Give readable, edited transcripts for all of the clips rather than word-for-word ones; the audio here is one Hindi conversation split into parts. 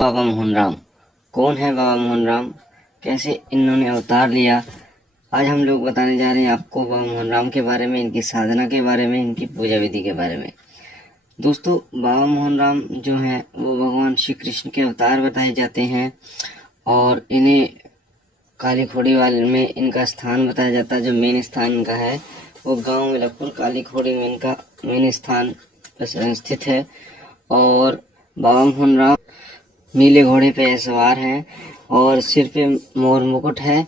बाबा मोहन राम कौन है? बाबा मोहन राम कैसे इन्होंने अवतार लिया, आज हम लोग बताने जा रहे हैं आपको बाबा मोहन राम के बारे में, इनकी साधना के बारे में, इनकी पूजा विधि के बारे में। दोस्तों, बाबा मोहन राम जो हैं वो भगवान श्री कृष्ण के अवतार बताए जाते हैं और इन्हें काली खोड़ी वाले में इनका स्थान बताया जाता है। जो मेन स्थान इनका है वो गांव मिलकपुर काली खोड़ी में इनका मेन स्थान स्थित है। और बाबा मोहन राम नीले घोड़े पे सवार हैं और सिर पे मोर मुकुट है,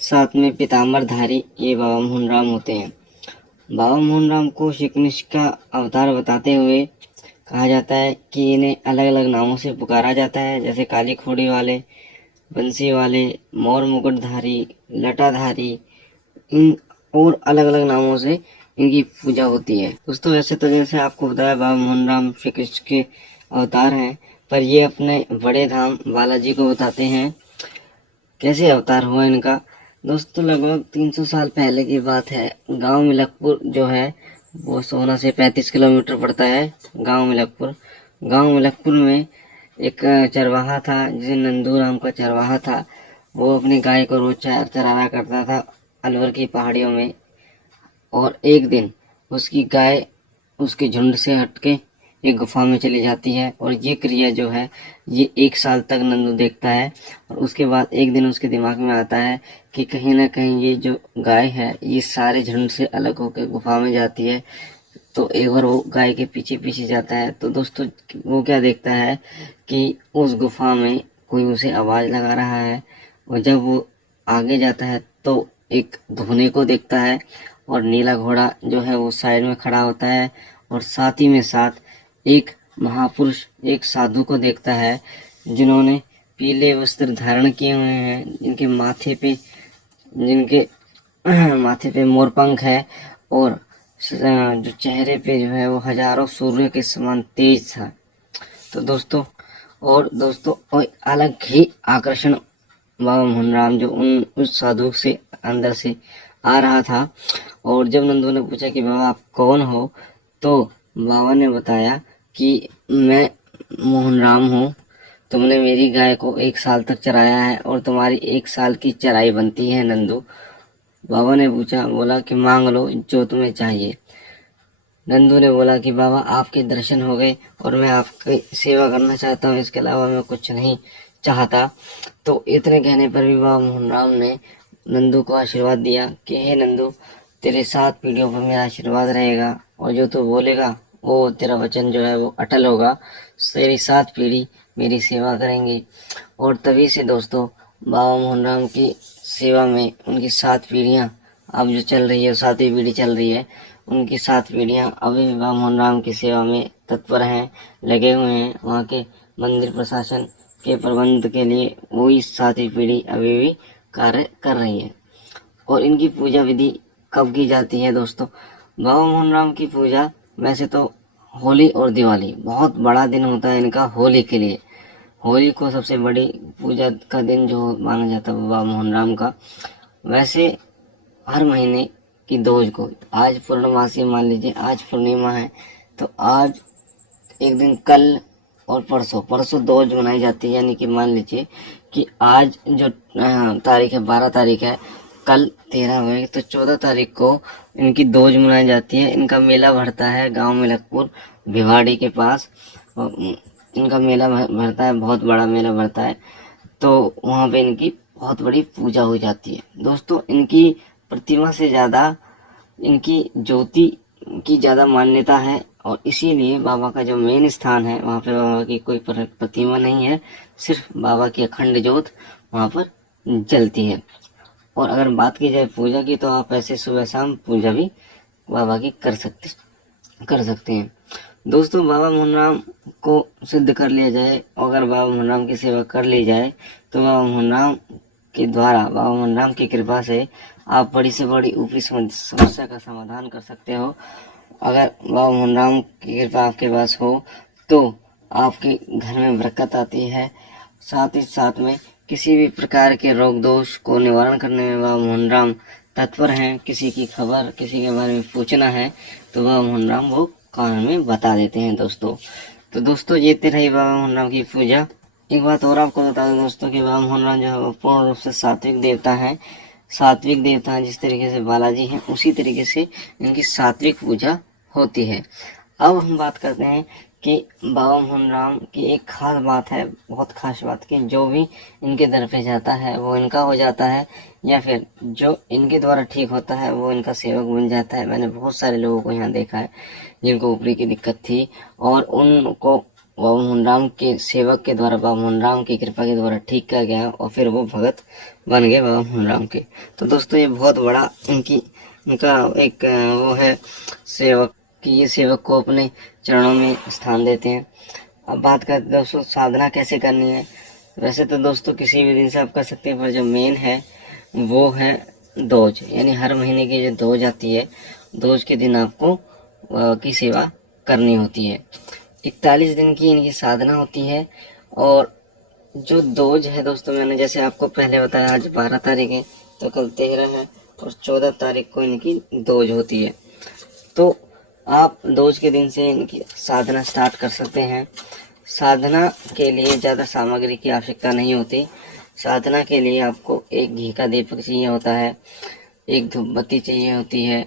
साथ में पीताम्बरधारी ये बाबा मोहन राम होते हैं। बाबा मोहन राम को श्री कृष्ण का अवतार बताते हुए कहा जाता है कि इन्हें अलग अलग नामों से पुकारा जाता है, जैसे काली खोड़ी वाले, बंसी वाले, मोर मुकुटधारी, लटाधारी, इन और अलग अलग नामों से इनकी पूजा होती है। दोस्तों, वैसे तो जैसे आपको बताया बाबा मोहन राम श्री कृष्ण के अवतार हैं, पर ये अपने बड़े धाम बालाजी को बताते हैं कैसे अवतार हुआ इनका। दोस्तों, लगभग 300 साल पहले की बात है। गांव मिलकपुर जो है वो सोहना से 35 किलोमीटर पड़ता है। गांव मिलकपुर में एक चरवाहा था जिसे नंदू नाम का चरवाहा था। वो अपनी गाय को रोज चराया करता था अलवर की पहाड़ियों में। और एक दिन उसकी गाय उसके झुंड से हटके एक गुफा में चली जाती है और ये क्रिया जो है ये 1 साल तक नंदू देखता है। और उसके बाद एक दिन उसके दिमाग में आता है कि कहीं ना कहीं ये जो गाय है ये सारे झुंड से अलग होकर गुफा में जाती है। तो एक बार वो गाय के पीछे पीछे जाता है तो दोस्तों वो क्या देखता है कि उस गुफा में कोई उसे आवाज़ लगा रहा है। और जब वो आगे जाता है तो एक धोने को देखता है और नीला घोड़ा जो है वो साइड में खड़ा होता है। और साथ ही में साथ एक महापुरुष, एक साधु को देखता है जिन्होंने पीले वस्त्र धारण किए हुए हैं, जिनके माथे पे मोरपंख है और जो चेहरे पे जो है वो हजारों सूर्य के समान तेज था। तो दोस्तों और अलग ही आकर्षण बाबा मोहन राम जो उस साधु से अंदर से आ रहा था। और जब नंदू ने पूछा कि बाबा आप कौन हो, तो बाबा ने बताया कि मैं मोहन राम हूँ, तुमने मेरी गाय को 1 साल तक चराया है और तुम्हारी 1 साल की चराई बनती है नंदू। बाबा ने बोला कि मांग लो जो तुम्हें चाहिए। नंदू ने बोला कि बाबा आपके दर्शन हो गए और मैं आपकी सेवा करना चाहता हूँ, इसके अलावा मैं कुछ नहीं चाहता। तो इतने कहने पर भी बाबा मोहन राम ने नंदू को आशीर्वाद दिया कि हे नंदू, तेरे 7 पीढ़ियों पर मेरा आशीर्वाद रहेगा और जो तू बोलेगा वो तेरा वचन जो है वो अटल होगा। तेरी 7 पीढ़ी मेरी सेवा करेंगी। और तभी से दोस्तों बाबा मोहन राम की सेवा में उनकी 7 पीढ़ियाँ अब जो चल रही है, 7वीं पीढ़ी चल रही है, उनकी 7 पीढ़ियाँ अभी भी बाबा मोहन राम की सेवा में तत्पर हैं, लगे हुए हैं। वहाँ के मंदिर प्रशासन के प्रबंध के लिए वही 7वीं पीढ़ी अभी भी कार्य कर रही है। और इनकी पूजा विधि कब की जाती है दोस्तों? बाबा मोहन राम की पूजा वैसे तो होली और दिवाली बहुत बड़ा दिन होता है इनका। होली के लिए, होली को सबसे बड़ी पूजा का दिन जो माना जाता है बाबा मोहन राम का। वैसे हर महीने की 2 को, आज पूर्णमासी मान लीजिए, आज पूर्णिमा है, तो आज एक दिन कल और परसों 2 मनाई जाती है। यानी कि मान लीजिए कि आज जो तारीख है 12 तारीख है, कल 13 हुए तो 14 तारीख को इनकी 2 मनाई जाती है। इनका मेला भरता है गांव मिलकपुर भिवाड़ी के पास। इनका मेला भरता है, बहुत बड़ा मेला भरता है। तो वहाँ पे इनकी बहुत बड़ी पूजा हो जाती है। दोस्तों, इनकी प्रतिमा से ज़्यादा इनकी ज्योति की ज़्यादा मान्यता है और इसीलिए बाबा का जो मेन स्थान है वहाँ पे बाबा की कोई प्रतिमा नहीं है, सिर्फ बाबा की अखंड ज्योत वहाँ पर जलती है। और अगर बात की जाए पूजा की, तो आप ऐसे सुबह शाम पूजा भी बाबा की कर सकते हैं। दोस्तों, बाबा मोहन राम को सिद्ध कर लिया जाए, अगर बाबा मोहन राम की सेवा कर ली जाए, तो बाबा मोहन राम के द्वारा, बाबा मोहन राम की कृपा से आप बड़ी से बड़ी ऊपरी समस्या का समाधान कर सकते हो। अगर बाबा मोहन राम की कृपा आपके पास हो तो आपके घर में बरकत आती है। साथ ही साथ में किसी भी प्रकार के रोग दोष को निवारण करने में बाबा मोहन राम तत्पर हैं। किसी की खबर, किसी के बारे में पूछना है तो बाबा मोहन राम वो कान में बता देते हैं दोस्तों। तो दोस्तों, ये रही बाबा मोहन राम की पूजा। एक बात और आपको बता दें दोस्तों कि बाबा मोहनराम जो है वो पूर्ण रूप से सात्विक देवता है। सात्विक देवता है, जिस तरीके से बालाजी हैं उसी तरीके से इनकी सात्विक पूजा होती है। अब हम बात करते हैं कि बाबा मोहनराम की एक खास बात है, बहुत खास बात, कि जो भी इनके दर पे जाता है वो इनका हो जाता है, या फिर जो इनके द्वारा ठीक होता है वो इनका सेवक बन जाता है। मैंने बहुत सारे लोगों को यहाँ देखा है जिनको ऊपरी की दिक्कत थी और उनको बाबा मोहनराम के सेवक के द्वारा, बाबा मोहनराम की कृपा के द्वारा ठीक किया गया और फिर वो भगत बन गए बाबा मोहनराम के। तो दोस्तों ये बहुत बड़ा इनका एक वो है सेवक, कि ये सेवक को अपने चरणों में स्थान देते हैं। अब बात करते हैं दोस्तों साधना कैसे करनी है। वैसे तो दोस्तों किसी भी दिन से आप कर सकते हैं, पर जो मेन है वो है दोज, यानी हर महीने की जो दोज आती है, दोज के दिन आपको की सेवा करनी होती है। 41 दिन की इनकी साधना होती है। और जो दोज है दोस्तों, मैंने जैसे आपको पहले बताया, आज 12 तारीख है तो कल 13 है और 14 तारीख को इनकी दोज होती है। तो आप दोज के दिन से इनकी साधना स्टार्ट कर सकते हैं। साधना के लिए ज़्यादा सामग्री की आवश्यकता नहीं होती। साधना के लिए आपको एक घी का दीपक चाहिए होता है, एक धूप बत्ती चाहिए होती है।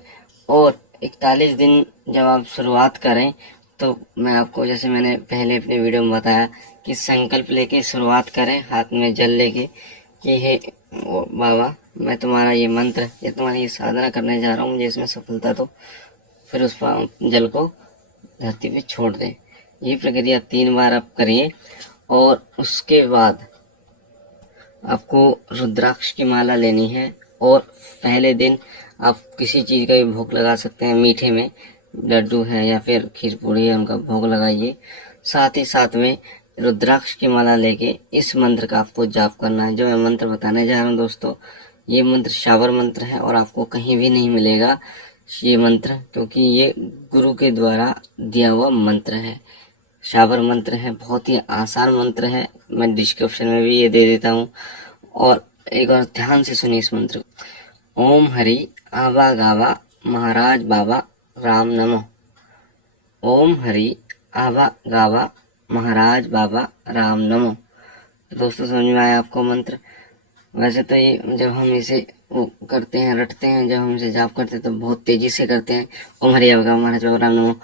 और 41 दिन जब आप शुरुआत करें तो मैं आपको, जैसे मैंने पहले अपने वीडियो में बताया, कि संकल्प लेके शुरुआत करें, हाथ में जल लेके, कि हे बाबा मैं तुम्हारा ये मंत्र या तुम्हारी ये साधना करने जा रहा हूँ, मुझे इसमें सफलता दो। फिर उस जल को धरती पे छोड़ दें। ये प्रक्रिया 3 बार आप करिए। और उसके बाद आपको रुद्राक्ष की माला लेनी है। और पहले दिन आप किसी चीज़ का भी भोग लगा सकते हैं, मीठे में लड्डू है या फिर खीर पूड़ी है, उनका भोग लगाइए। साथ ही साथ में रुद्राक्ष की माला लेके इस मंत्र का आपको जाप करना है। जो मैं मंत्र बताने जा रहा हूँ दोस्तों, ये मंत्र शावर मंत्र है और आपको कहीं भी नहीं मिलेगा ये मंत्र, क्योंकि ये गुरु के द्वारा दिया हुआ मंत्र है। शावर मंत्र है, बहुत ही आसान मंत्र है, मैं डिस्क्रिप्शन में भी ये दे देता हूँ। और एक बार ध्यान से सुनिए इस मंत्र को। ओम हरि आवा गावा महाराज बाबा राम नमो। ओम हरि आवा गावा महाराज बाबा राम नमो। दोस्तों समझ में आया आपको मंत्र। वैसे तो ये जब हम इसे वो करते हैं, रटते हैं, जब हम इसे जाप करते हैं तो बहुत तेजी से करते हैं, ओम हरि आवा गावा महाराज बाबा राम नमो।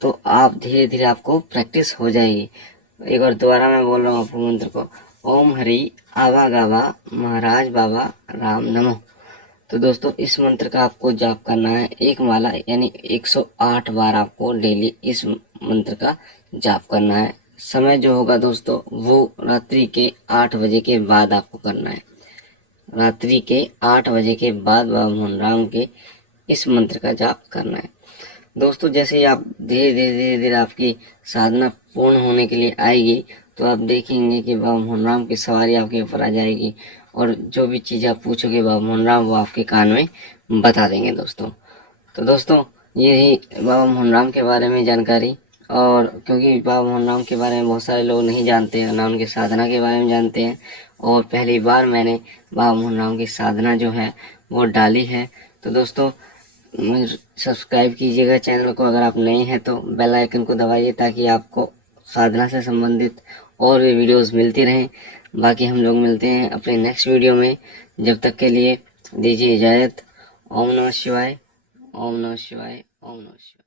तो आप धीरे धीरे आपको प्रैक्टिस हो जाएगी। एक बार दोबारा मैं बोल रहा हूँ आपको मंत्र को, ओम हरि आवा गावा महाराज बाबा राम नमो। तो दोस्तों इस मंत्र का आपको जाप करना है, एक माला यानी 108 बार आपको डेली इस मंत्र का जाप करना है। समय जो होगा दोस्तों वो रात्रि के 8 बजे के बाद आपको करना है। रात्रि के 8 बजे के बाद बाबा मोहनराम के इस मंत्र का जाप करना है। दोस्तों जैसे ही आप धीरे धीरे आपकी साधना पूर्ण होने के लिए आएगी तो आप देखेंगे कि बाबा मोहनराम की सवारी आपके ऊपर आ जाएगी और जो भी चीज़ आप पूछोगे बाबा मोहनराम वो आपके कान में बता देंगे दोस्तों। तो दोस्तों यही बाबा मोहनराम के बारे में जानकारी। और क्योंकि बाबा मोहनराम के बारे में बहुत सारे लोग नहीं जानते हैं, ना उनकी साधना के बारे में जानते हैं, और पहली बार मैंने बाबा मोहनराम की साधना जो है वो डाली है। तो दोस्तों सब्सक्राइब कीजिएगा चैनल को, अगर आप नए हैं तो बेल आइकन को दबाइए ताकि आपको साधना से संबंधित और भी वीडियोस मिलती रहें। बाकी हम लोग मिलते हैं अपने नेक्स्ट वीडियो में, जब तक के लिए दीजिए इजाज़त। ओम नमः शिवाय, ओम नमः शिवाय, ओम नमः शिवाय।